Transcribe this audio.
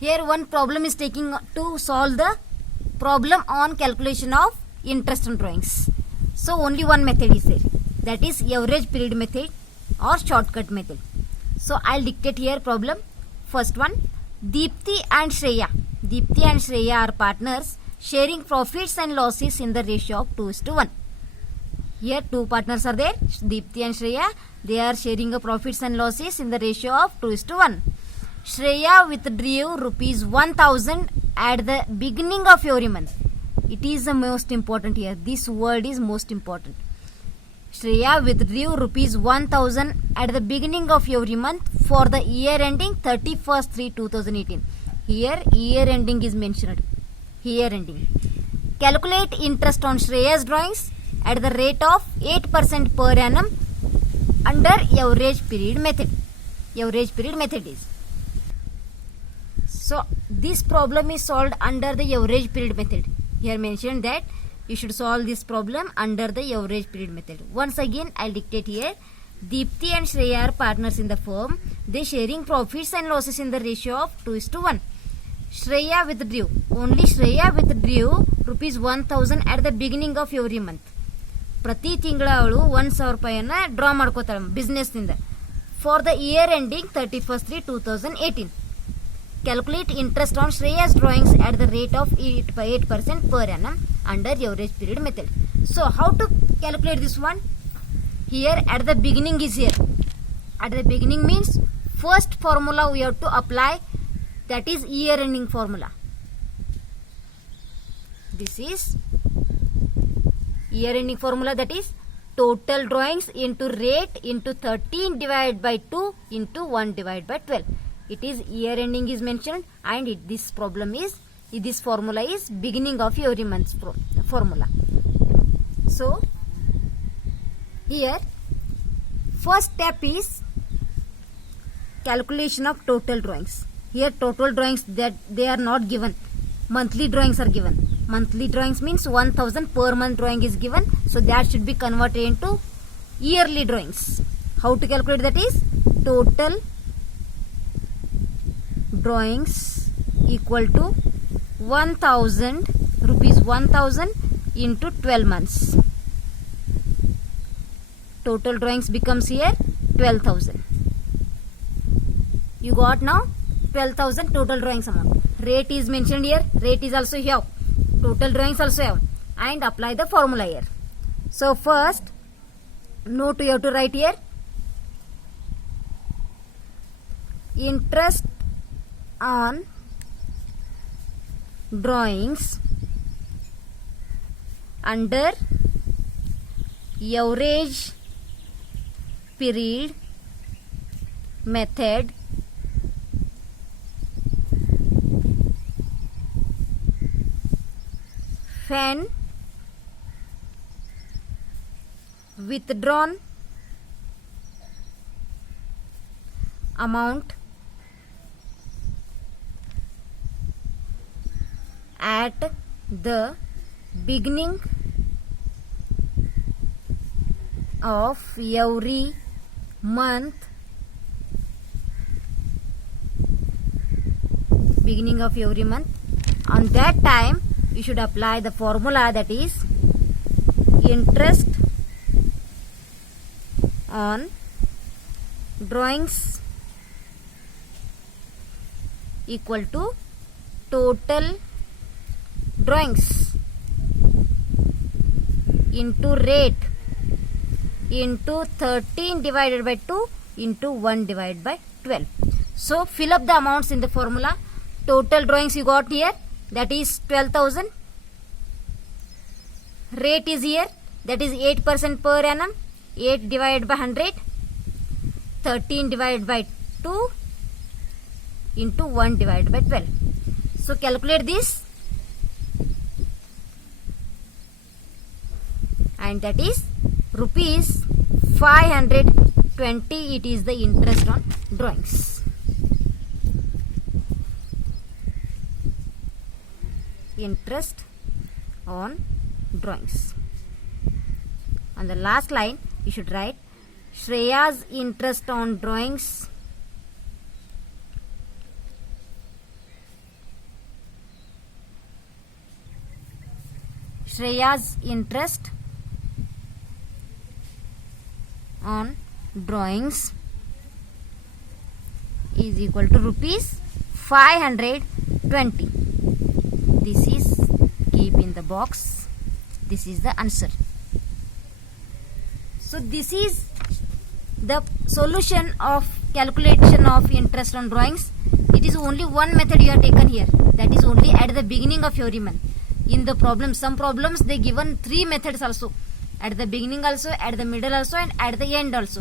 Here one problem is taking to solve the problem on calculation of interest on drawings. So only one method is there, that is average period method or shortcut method. So I'll dictate here problem. First one, Deepthi and Shreya are partners sharing profits and losses in the ratio of 2:1. Here two partners are there, Deepthi and Shreya. They are sharing the profits and losses in the ratio of 2:1. Shreya withdrew rupees 1000 at the beginning of every month. It is the most important here. This word is most important. Shreya withdrew rupees 1000 at the beginning of every month for the year ending 31st/3/2018. Here year ending is mentioned. Year ending. Calculate interest on Shreya's drawings at the rate of 8% per annum under average period method. Average period method is. So this problem is solved under the average period method. Here mentioned that you should solve this problem under the average period method. Once again I'll dictate here. Deepthi and Shreya are partners in the firm. They sharing profits and losses in the ratio of 2:1. Shreya withdrew. Only Shreya withdrew rupees 1000 at the beginning of every month. ಪ್ರತಿ ತಿಂಗಳ ಅವಳು 1000 ರೂಪಾಯಿಯನ್ನ draw ಮಾಡ್ಕೋತಾಳೆ ಬಿಸ್ನೆಸ್ನಿಂದ for the year ending 31st/3/2018. Calculate interest on Shreya's drawings at the rate of 8% per annum under average period method. So how to calculate this one? Here at the beginning is here. At the beginning means first formula we have to apply, that is year ending formula. This is year ending formula, that is total drawings into rate into 13 divided by 2 into 1 divided by 12. It is year ending is mentioned, and this formula is beginning of every month's formula. So here first step is calculation of total drawings. Here total drawings that they are not given, monthly drawings are given. Monthly drawings means 1000 per month drawing is given, so that should be converted into yearly drawings. How to calculate that is total drawings equal to 1000 rupees 1000 into 12 months. Total drawings becomes here 12,000. You got now 12,000 total drawings amount. Rate is mentioned here. Rate is also here. Total drawings also have, and apply the formula here. So first note you have to write here. Interest on drawings under average period method when withdrawn amount at the beginning of every month, on that time you should apply the formula, that is interest on drawings equal to total drawings into rate into 13 divided by 2 into 1 divided by 12. So fill up the amounts in the formula. Total drawings you got here, that is 12,000. Rate is here, that is 8% per annum. 8 divided by 100, 13 divided by 2 into 1 divided by 12. So calculate this, and that is rupees 520. It is the interest on drawings. Interest on drawings. On the last line you should write Shreya's interest on drawings Shreya's interest on drawings is equal to rupees 520. This is keep in the box. This is the answer. So this is the solution of calculation of interest on drawings. It is only one method you have taken here. That is only at the beginning of your month. In the problem, some problems they given 3 methods also. At the beginning also, at the middle also, and at the end also.